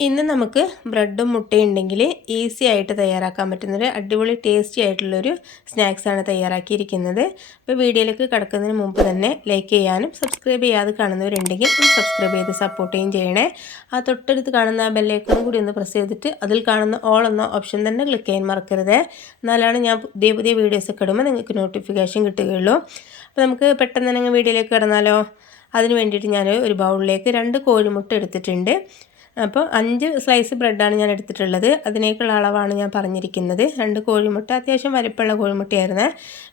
ഇന്ന് നമുക്ക് ബ്രെഡും മുട്ടയും ഉണ്ടെങ്കിൽ ഈസി ആയിട്ട് തയ്യാറാക്കാൻ പറ്റുന്നൊരു അടിപൊളി ടേസ്റ്റി ആയിട്ടുള്ളൊരു സ്നാക്സാണ് തയ്യാറാക്കിയിരിക്കുന്നത്. അപ്പോൾ വീഡിയോയിലേക്ക് കിടക്കുന്നതിന് മുമ്പ് തന്നെ ലൈക്ക് ചെയ്യാനും സബ്സ്ക്രൈബ് ചെയ്യാതെ കാണുന്നവരുണ്ടെങ്കിൽ ഒന്ന് സബ്സ്ക്രൈബ് ചെയ്ത് സപ്പോർട്ട് ചെയ്യുകയും ചെയ്യണേ. ആ തൊട്ടടുത്ത് കാണുന്ന ആ ബെല്ലേക്കും കൂടി ഒന്ന് പ്രസ് ചെയ്തിട്ട് അതിൽ കാണുന്ന ഓൾ എന്ന ഓപ്ഷൻ തന്നെ ക്ലിക്ക് ചെയ്യാൻ മറക്കരുത്. എന്നാലാണ് ഞാൻ പുതിയ പുതിയ വീഡിയോസൊക്കെ ഇടുമ്പോൾ നിങ്ങൾക്ക് നോട്ടിഫിക്കേഷൻ കിട്ടുകയുള്ളൂ. അപ്പോൾ നമുക്ക് പെട്ടെന്ന് തന്നെ വീഡിയോയിലേക്ക് കിടന്നാലോ? അതിന് വേണ്ടിയിട്ട് ഞാൻ ഒരു ബൗളിലേക്ക് രണ്ട് കോഴിമുട്ട എടുത്തിട്ടുണ്ട്. അപ്പോൾ അഞ്ച് സ്ലൈസ് ബ്രെഡാണ് ഞാൻ എടുത്തിട്ടുള്ളത്. അതിനേക്കുള്ള അളവാണ് ഞാൻ പറഞ്ഞിരിക്കുന്നത്. രണ്ട് കോഴിമുട്ട അത്യാവശ്യം വലിപ്പുള്ള കോഴിമുട്ടയായിരുന്നേ.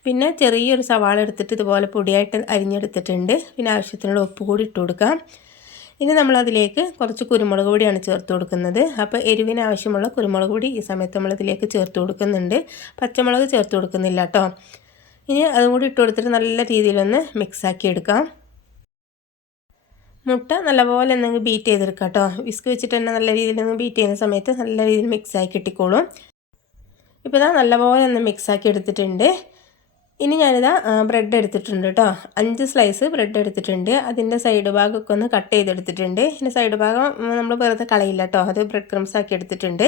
പിന്നെ ചെറിയൊരു സവാള എടുത്തിട്ട് ഇതുപോലെ പൊടിയായിട്ട് അരിഞ്ഞെടുത്തിട്ടുണ്ട്. പിന്നെ ആവശ്യത്തിനുള്ള ഉപ്പ് കൂടി ഇട്ട് കൊടുക്കാം. ഇനി നമ്മളതിലേക്ക് കുറച്ച് കുരുമുളക് പൊടിയാണ് ചേർത്ത് കൊടുക്കുന്നത്. അപ്പോൾ എരിവിന് ആവശ്യമുള്ള കുരുമുളക് പൊടി ഈ സമയത്ത് നമ്മളിതിലേക്ക് ചേർത്ത് കൊടുക്കുന്നുണ്ട്. പച്ചമുളക് ചേർത്ത് കൊടുക്കുന്നില്ല കേട്ടോ. ഇനി അതും കൂടി ഇട്ട് കൊടുത്തിട്ട് നല്ല രീതിയിലൊന്ന് മിക്സാക്കി എടുക്കാം. മുട്ട നല്ലപോലെ ഒന്ന് ബീറ്റ് ചെയ്തെടുക്കാം കേട്ടോ. വിസ്ക് വെച്ചിട്ട് തന്നെ നല്ല രീതിയിൽ ഒന്ന് ബീറ്റ് ചെയ്യുന്ന സമയത്ത് നല്ല രീതിയിൽ മിക്സ് മിക്സായി കിട്ടിക്കോളും. ഇപ്പോൾ ഇതാ നല്ലപോലെ ഒന്ന് മിക്സ് ആക്കി എടുത്തിട്ടുണ്ട്. ഇനി ഞാനിതാ ബ്രെഡ് എടുത്തിട്ടുണ്ട് കേട്ടോ അഞ്ച് സ്ലൈസ് ബ്രെഡ് എടുത്തിട്ടുണ്ട്. അതിന്റെ സൈഡ് ഭാഗമൊക്കെ ഒന്ന് കട്ട് ചെയ്തെടുത്തിട്ടുണ്ട്. ഇതിന്റെ സൈഡ് ഭാഗം നമ്മൾ വെറുതെ കളയില്ല കേട്ടോ അത് ബ്രെഡ് ക്രംസ് ആക്കി എടുത്തിട്ടുണ്ട്.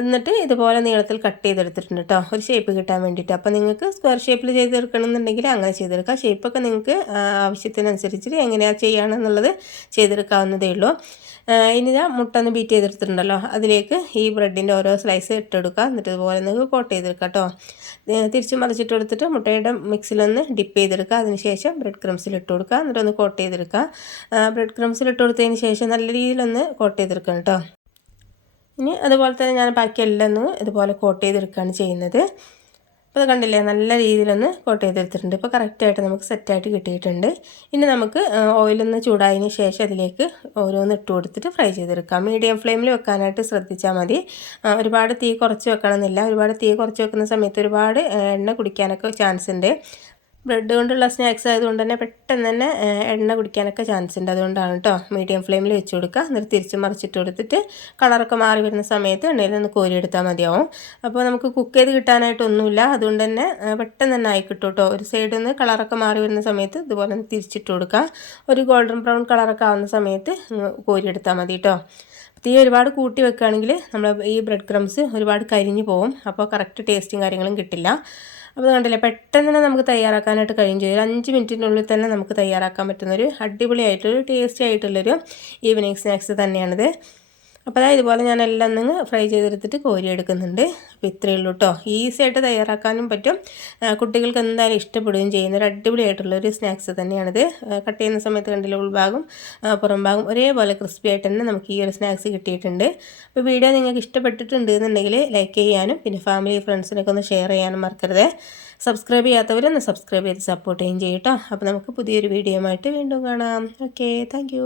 എന്നിട്ട് ഇതുപോലെ നീളത്തിൽ കട്ട് ചെയ്തെടുത്തിട്ടുണ്ട് കേട്ടോ ഒരു ഷേപ്പ് കിട്ടാൻ വേണ്ടിയിട്ട്. അപ്പോൾ നിങ്ങൾക്ക് സ്ക്വയർ ഷേപ്പിൽ ചെയ്തെടുക്കണമെന്നുണ്ടെങ്കിൽ അങ്ങനെ ചെയ്തെടുക്കാം. ഷേപ്പൊക്കെ നിങ്ങൾക്ക് ആവശ്യത്തിനനുസരിച്ച് എങ്ങനെയാണ് ചെയ്യുകയാണെന്നുള്ളത് ചെയ്തെടുക്കാവുന്നതേ ഉള്ളൂ. ഇനി ഞാൻ മുട്ട ഒന്ന് ബീറ്റ് ചെയ്തെടുത്തിട്ടുണ്ടല്ലോ. അതിലേക്ക് ഈ ബ്രെഡിന്റെ ഓരോ സ്ലൈസ് ഇട്ടെടുക്കുക എന്നിട്ട് ഇതുപോലെ നിങ്ങൾക്ക് കോട്ട് ചെയ്തെടുക്കാം കേട്ടോ തിരിച്ച് മറിച്ചിട്ട് എടുത്തിട്ട് മുട്ടയുടെ മിക്സിലൊന്ന് ഡിപ്പ് ചെയ്തെടുക്കുക. അതിനുശേഷം ബ്രെഡ് ക്രംസിൽ ഇട്ട് കൊടുക്കുക. എന്നിട്ടൊന്ന് കോട്ട് ചെയ്തെടുക്കുക. ബ്രെഡ് ക്രംസിൽ ഇട്ട് കൊടുത്തതിന് ശേഷം നല്ല രീതിയിലൊന്ന് കോട്ട് ചെയ്തെടുക്കണം കേട്ടോ ഇനി അതുപോലെ തന്നെ ഞാൻ ബാക്കി എല്ലാം ഒന്ന് ഇതുപോലെ കോട്ട് ചെയ്തെടുക്കുകയാണ് ചെയ്യുന്നത്. അപ്പോൾ അത് കണ്ടില്ലേ? നല്ല രീതിയിലൊന്ന് കോട്ട് ചെയ്തെടുത്തിട്ടുണ്ട്. ഇപ്പോൾ കറക്റ്റായിട്ട് നമുക്ക് സെറ്റായിട്ട് കിട്ടിയിട്ടുണ്ട്. ഇനി നമുക്ക് ഓയിലൊന്ന് ചൂടായതിന് ശേഷം അതിലേക്ക് ഓരോന്ന് ഇട്ട് കൊടുത്തിട്ട് ഫ്രൈ ചെയ്തെടുക്കാം. മീഡിയം ഫ്ലെയിമിൽ വെക്കാനായിട്ട് ശ്രദ്ധിച്ചാൽ മതി. ഒരുപാട് തീ കുറച്ച് വെക്കണമെന്നില്ല. ഒരുപാട് തീ കുറച്ച് വെക്കുന്ന സമയത്ത് ഒരുപാട് എണ്ണ കുടിക്കാനൊക്കെ ചാൻസ് ഉണ്ട്. ബ്രെഡ് കൊണ്ടുള്ള സ്നാക്സ് ആയതുകൊണ്ട് തന്നെ പെട്ടെന്ന് തന്നെ എണ്ണ കുടിക്കാനൊക്കെ ചാൻസ് ഉണ്ട്. അതുകൊണ്ടാണ് കേട്ടോ മീഡിയം ഫ്ലെയിമിൽ വെച്ച് കൊടുക്കുക എന്നിട്ട് തിരിച്ച് മറിച്ചിട്ട് കൊടുത്തിട്ട് കളറൊക്കെ മാറി വരുന്ന സമയത്ത് എണ്ണയിൽ നിന്ന് കോരിയെടുത്താൽ മതിയാവും. അപ്പോൾ നമുക്ക് കുക്ക് ചെയ്ത് കിട്ടാനായിട്ടൊന്നുമില്ല അതുകൊണ്ട് തന്നെ പെട്ടെന്ന് തന്നെ ആയി കിട്ടും കേട്ടോ ഒരു സൈഡിൽ നിന്ന് കളറൊക്കെ മാറി വരുന്ന സമയത്ത് ഇതുപോലെ ഒന്ന് തിരിച്ചിട്ട് കൊടുക്കുക ഒരു ഗോൾഡൻ ബ്രൗൺ കളറൊക്കെ ആവുന്ന സമയത്ത് കോരിയെടുത്താൽ മതി കേട്ടോ തീ ഒരുപാട് കൂട്ടി വെക്കുകയാണെങ്കിൽ നമ്മൾ ഈ ബ്രെഡ് ക്രംസ് ഒരുപാട് കരിഞ്ഞു പോകും അപ്പോൾ കറക്റ്റ് ടേസ്റ്റും കാര്യങ്ങളും കിട്ടില്ല. അപ്പോൾ കണ്ടില്ലേ? പെട്ടെന്ന് തന്നെ നമുക്ക് തയ്യാറാക്കാനായിട്ട് കഴിയും ചെയ്യും. ഒരു അഞ്ച് മിനിറ്റിനുള്ളിൽ തന്നെ നമുക്ക് തയ്യാറാക്കാൻ പറ്റുന്നൊരു അടിപൊളിയായിട്ടൊരു ടേസ്റ്റി ആയിട്ടുള്ളൊരു ഈവനിങ് സ്നാക്സ് തന്നെയാണിത്. അപ്പോൾ അതായത് ഇതുപോലെ ഞാൻ എല്ലാം ഫ്രൈ ചെയ്തെടുത്തിട്ട് കോരി എടുക്കുന്നുണ്ട്. അപ്പോൾ ഇത്രയേ ഉള്ളൂ കേട്ടോ ഈസി ആയിട്ട് തയ്യാറാക്കാനും പറ്റും. കുട്ടികൾക്ക് എന്തായാലും ഇഷ്ടപ്പെടുകയും ചെയ്യുന്ന ഒരു അടിപൊളിയായിട്ടുള്ളൊരു സ്നാക്സ് തന്നെയാണിത്. കട്ട് ചെയ്യുന്ന സമയത്ത് കണ്ടില്ല ഉൾഭാഗം പുറം ഭാഗം ഒരേപോലെ ക്രിസ്പി ആയിട്ട് തന്നെ നമുക്ക് ഈ ഒരു സ്നാക്സ് കിട്ടിയിട്ടുണ്ട്. അപ്പോൾ വീഡിയോ നിങ്ങൾക്ക് ഇഷ്ടപ്പെട്ടിട്ടുണ്ട് എന്നുണ്ടെങ്കിൽ ലൈക്ക് ചെയ്യാനും പിന്നെ ഫാമിലി ഫ്രണ്ട്സിനൊക്കെ ഒന്ന് ഷെയർ ചെയ്യാനും മറക്കരുത്. സബ്സ്ക്രൈബ് ചെയ്യാത്തവരൊന്ന് സബ്സ്ക്രൈബ് ചെയ്ത് സപ്പോർട്ട് ചെയ്യും ചെയ്യട്ടോ അപ്പോൾ നമുക്ക് പുതിയൊരു വീഡിയോ ആയിട്ട് വീണ്ടും കാണാം. Okay thank